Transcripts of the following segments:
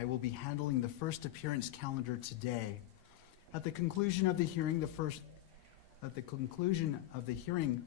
I will be handling the first appearance calendar today. At the conclusion of the hearing,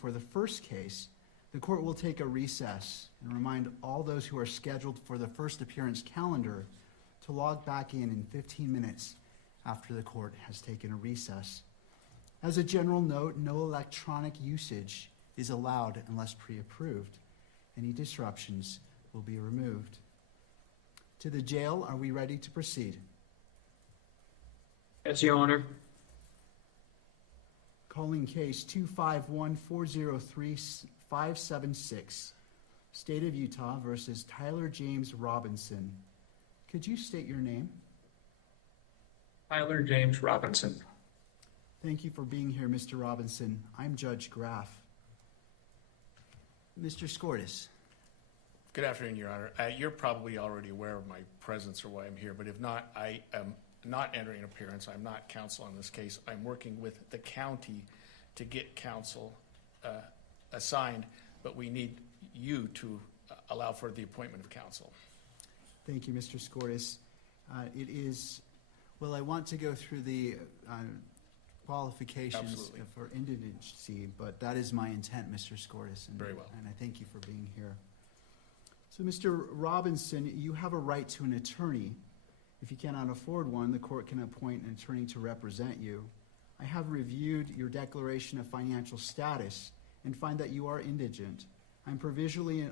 for the first case, the court will take a recess and remind all those who are scheduled for the first appearance calendar to log back in 15 minutes after the court has taken a recess. As a general note, no electronic usage is allowed unless pre-approved. Any disruptions will be removed. To the jail, are we ready to proceed? Yes, Your Honor. Calling case 251-403-576, State of Utah versus Tyler James Robinson. Could you state your name? Tyler James Robinson. Thank you for being here, Mr. Robinson. I'm Judge Graff. Mr. Skordas. Good afternoon, Your Honor. You're probably already aware of my presence or why I'm here, but if not, I am not entering an appearance. I'm not counsel on this case. I'm working with the county to get counsel assigned, but we need you to allow for the appointment of counsel. Thank you, Mr. Skordas. I want to go through the qualifications Absolutely. for indigency, but that is my intent, Mr. Skordas. Very well. And I thank you for being here. So, Mr. Robinson, you have a right to an attorney. If you cannot afford one, the court can appoint an attorney to represent you. I have reviewed your declaration of financial status and find that you are indigent. I'm provisionally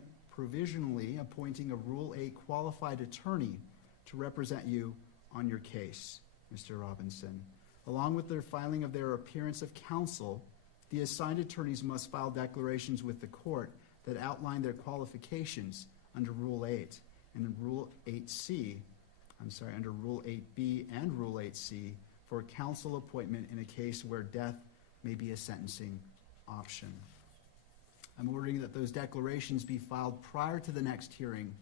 appointing a Rule 8 qualified attorney to represent you on your case, Mr. Robinson. Along with their filing of their appearance of counsel, the assigned attorneys must file declarations with the court that outline their qualifications under Rule 8 and under Rule 8B and Rule 8C for counsel appointment in a case where death may be a sentencing option. I'm ordering that those declarations be filed prior to the next hearing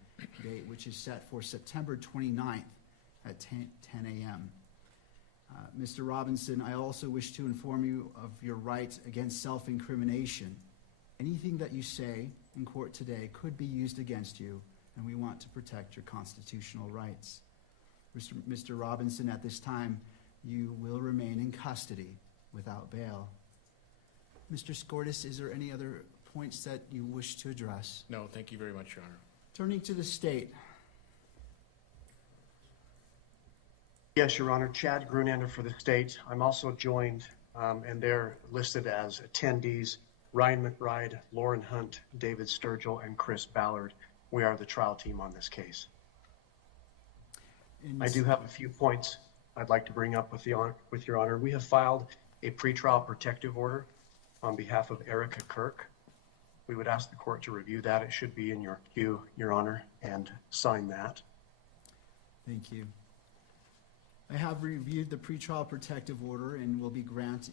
date, which is set for September 29th at 10 a.m. Mr. Robinson, I also wish to inform you of your right against self-incrimination. Anything that you say in court today could be used against you, and we want to protect your constitutional rights. Mr. Robinson, at this time, you will remain in custody without bail. Mr. Skordas, is there any other points that you wish to address? No, thank you very much, Your Honor. Turning to the state. Yes, Your Honor. Chad Grunander for the state. I'm also joined, and they're listed as attendees, Ryan McBride, Lauren Hunt, David Sturgill, and Chris Ballard. We are the trial team on this case. I do have a few points I'd like to bring up with Your Honor. We have filed a pretrial protective order on behalf of Erica Kirk. We would ask the court to review that. It should be in your queue, Your Honor, and sign that. Thank you. I have reviewed the pretrial protective order and will be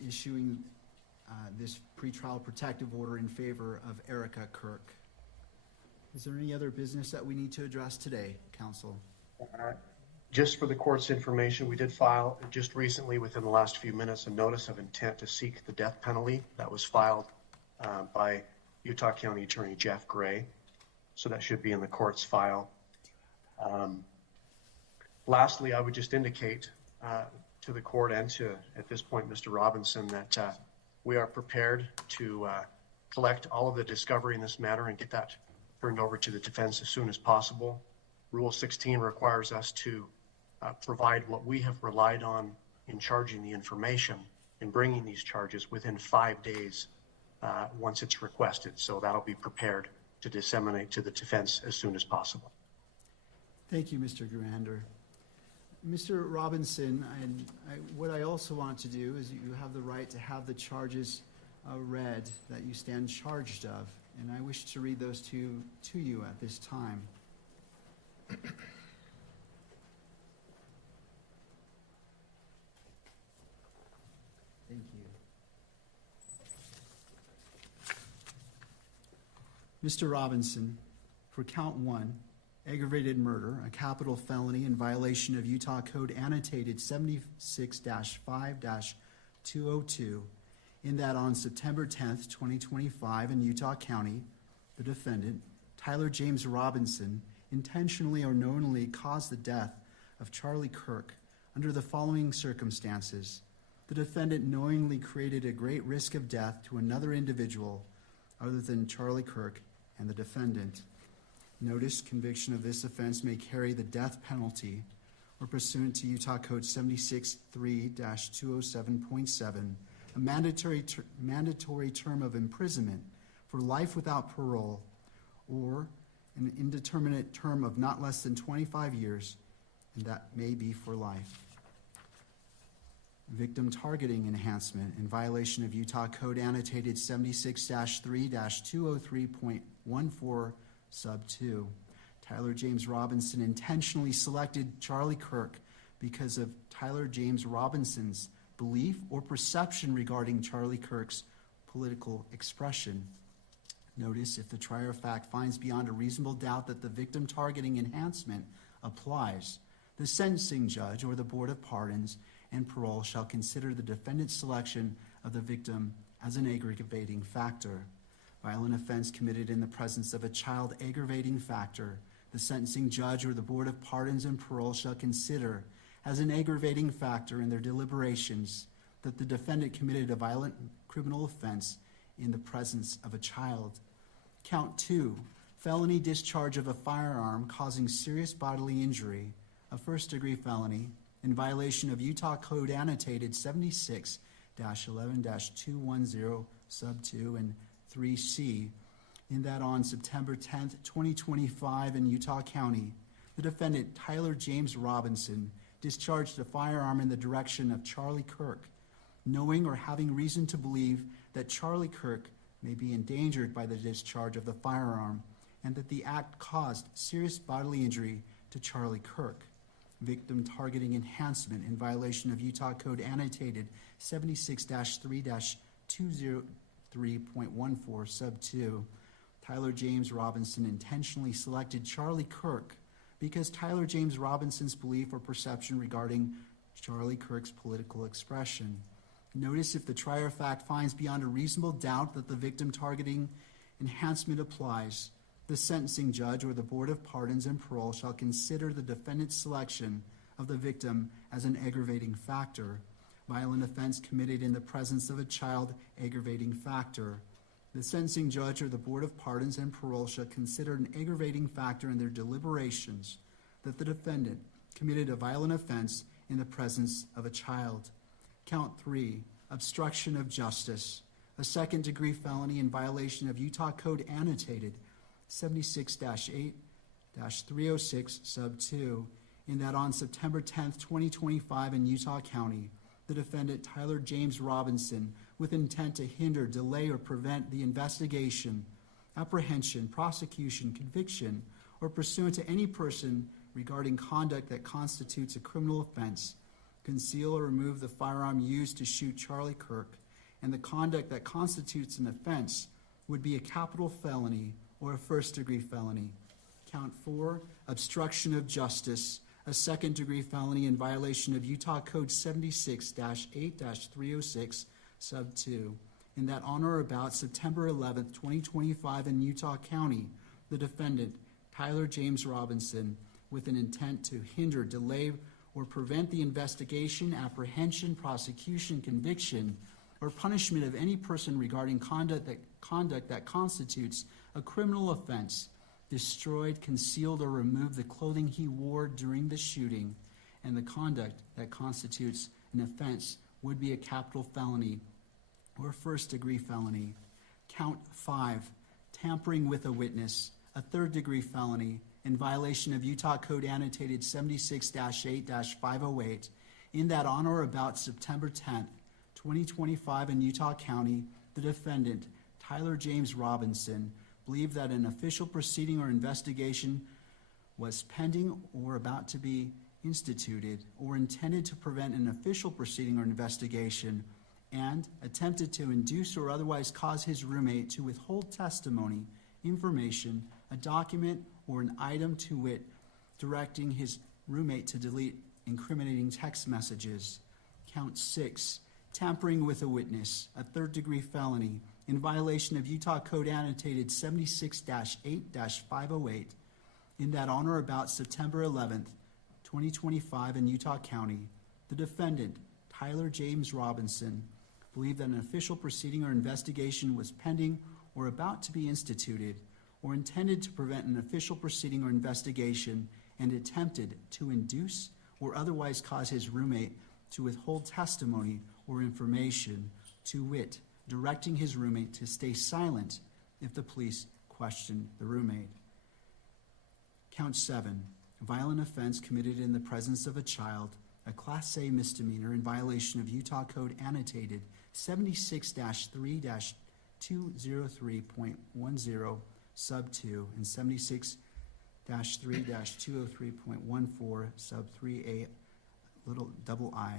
issuing this pretrial protective order in favor of Erica Kirk. Is there any other business that we need to address today, counsel? Just for the court's information, we did file just recently, within the last few minutes, a notice of intent to seek the death penalty that was filed by Utah County Attorney Jeff Gray. So that should be in the court's file. Lastly, I would just indicate to the court and to, at this point, Mr. Robinson, that we are prepared to collect all of the discovery in this matter and get that turned over to the defense as soon as possible. Rule 16 requires us to provide what we have relied on in charging the information and bringing these charges within 5 days once it's requested. So that'll be prepared to disseminate to the defense as soon as possible. Thank you, Mr. Grunander. Mr. Robinson, what I also want to do is you have the right to have the charges read that you stand charged of, and I wish to read those to you at this time. Thank you. Mr. Robinson, for count 1, aggravated murder, a capital felony in violation of Utah Code annotated 76-5-202, in that on September 10th, 2025 in Utah County, the defendant, Tyler James Robinson, intentionally or knowingly caused the death of Charlie Kirk under the following circumstances. The defendant knowingly created a great risk of death to another individual other than Charlie Kirk and the defendant. Notice conviction of this offense may carry the death penalty, or pursuant to Utah Code 76.3-207.7, a mandatory term of imprisonment for life without parole, or an indeterminate term of not less than 25 years, and that may be for life. Victim targeting enhancement in violation of Utah Code annotated 76-3-203.14 sub 2. Tyler James Robinson intentionally selected Charlie Kirk because of Tyler James Robinson's belief or perception regarding Charlie Kirk's political expression. Notice if the trier of fact finds beyond a reasonable doubt that the victim targeting enhancement applies, the sentencing judge or the Board of Pardons and Parole shall consider the defendant's selection of the victim as an aggravating factor. Violent offense committed in the presence of a child aggravating factor, the sentencing judge or the Board of Pardons and Parole shall consider as an aggravating factor in their deliberations that the defendant committed a violent criminal offense in the presence of a child. Count 2, felony discharge of a firearm causing serious bodily injury, a first-degree felony, in violation of Utah Code annotated 76-11-210 sub 2 and 3C, in that on September 10th, 2025 in Utah County, the defendant Tyler James Robinson discharged a firearm in the direction of Charlie Kirk, knowing or having reason to believe that Charlie Kirk may be endangered by the discharge of the firearm and that the act caused serious bodily injury to Charlie Kirk. Victim targeting enhancement in violation of Utah Code annotated 76-3-203.14 sub 2. Tyler James Robinson intentionally selected Charlie Kirk because Tyler James Robinson's belief or perception regarding Charlie Kirk's political expression. Notice if the trier of fact finds beyond a reasonable doubt that the victim targeting enhancement applies, the sentencing judge or the Board of Pardons and Parole shall consider the defendant's selection of the victim as an aggravating factor. Violent offense committed in the presence of a child aggravating factor. The sentencing judge or the Board of Pardons and Parole shall consider an aggravating factor in their deliberations that the defendant committed a violent offense in the presence of a child. Count 3, obstruction of justice, a second-degree felony in violation of Utah Code annotated 76-8-306 sub 2, in that on September 10th, 2025 in Utah County, the defendant Tyler James Robinson, with intent to hinder, delay, or prevent the investigation, apprehension, prosecution, conviction, or pursuant to any person regarding conduct that constitutes a criminal offense, conceal or remove the firearm used to shoot Charlie Kirk, and the conduct that constitutes an offense would be a capital felony or a first-degree felony. Count 4, obstruction of justice, a second-degree felony in violation of Utah Code 76-8-306 sub 2, in that on or about September 11th, 2025 in Utah County, the defendant, Tyler James Robinson, with an intent to hinder, delay, or prevent the investigation, apprehension, prosecution, conviction, or punishment of any person regarding conduct that constitutes a criminal offense, destroyed, concealed, or removed the clothing he wore during the shooting, and the conduct that constitutes an offense would be a capital felony or first-degree felony. Count 5, tampering with a witness, a third-degree felony in violation of Utah Code annotated 76-8-508, in that on or about September 10th, 2025 in Utah County, the defendant, Tyler James Robinson, believed that an official proceeding or investigation was pending or about to be instituted or intended to prevent an official proceeding or investigation, and attempted to induce or otherwise cause his roommate to withhold testimony, information, a document, or an item to wit, directing his roommate to delete incriminating text messages. Count 6, tampering with a witness, a third-degree felony in violation of Utah Code annotated 76-8-508, in that on or about September 11th, 2025 in Utah County, the defendant, Tyler James Robinson, believed that an official proceeding or investigation was pending or about to be instituted, or intended to prevent an official proceeding or investigation, and attempted to induce or otherwise cause his roommate to withhold testimony or information, to wit, directing his roommate to stay silent if the police questioned the roommate. Count 7, violent offense committed in the presence of a child, a Class A misdemeanor in violation of Utah Code Annotated 76-3-203.10 sub 2 and 76-3-203.14 sub 3a little double I,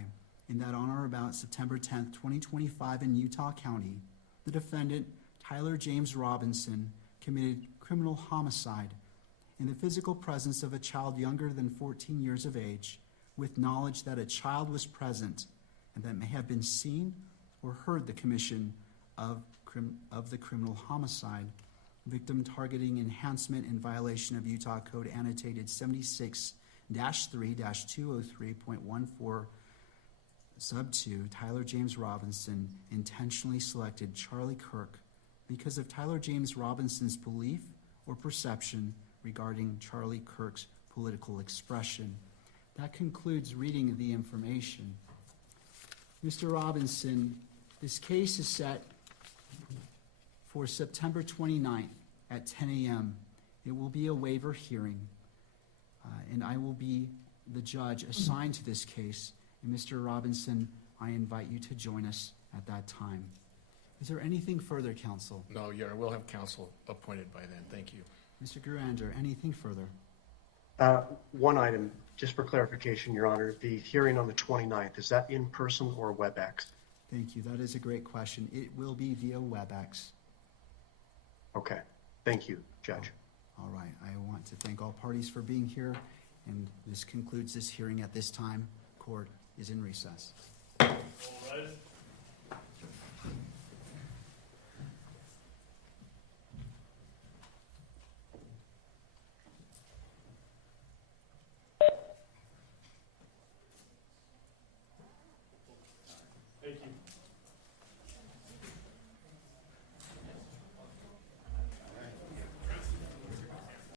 in that on or about September 10th, 2025 in Utah County, the defendant, Tyler James Robinson, committed criminal homicide in the physical presence of a child younger than 14 years of age, with knowledge that a child was present and that may have been seen or heard the commission of the criminal homicide. Victim targeting enhancement in violation of Utah Code Annotated 76-3-203.14 sub 2, Tyler James Robinson intentionally selected Charlie Kirk because of Tyler James Robinson's belief or perception regarding Charlie Kirk's political expression. That concludes reading the information. Mr. Robinson, this case is set for September 29th at 10 a.m. It will be a waiver hearing, and I will be the judge assigned to this case. And Mr. Robinson, I invite you to join us at that time. Is there anything further, counsel? No, Your Honor, we'll have counsel appointed by then. Thank you. Mr. Gurander, anything further? One item, just for clarification, Your Honor, the hearing on the 29th, is that in person or WebEx? Thank you. That is a great question. It will be via WebEx. Okay. Thank you, Judge. All right. I want to thank all parties for being here, and this concludes this hearing at this time. Court is in recess. All rise.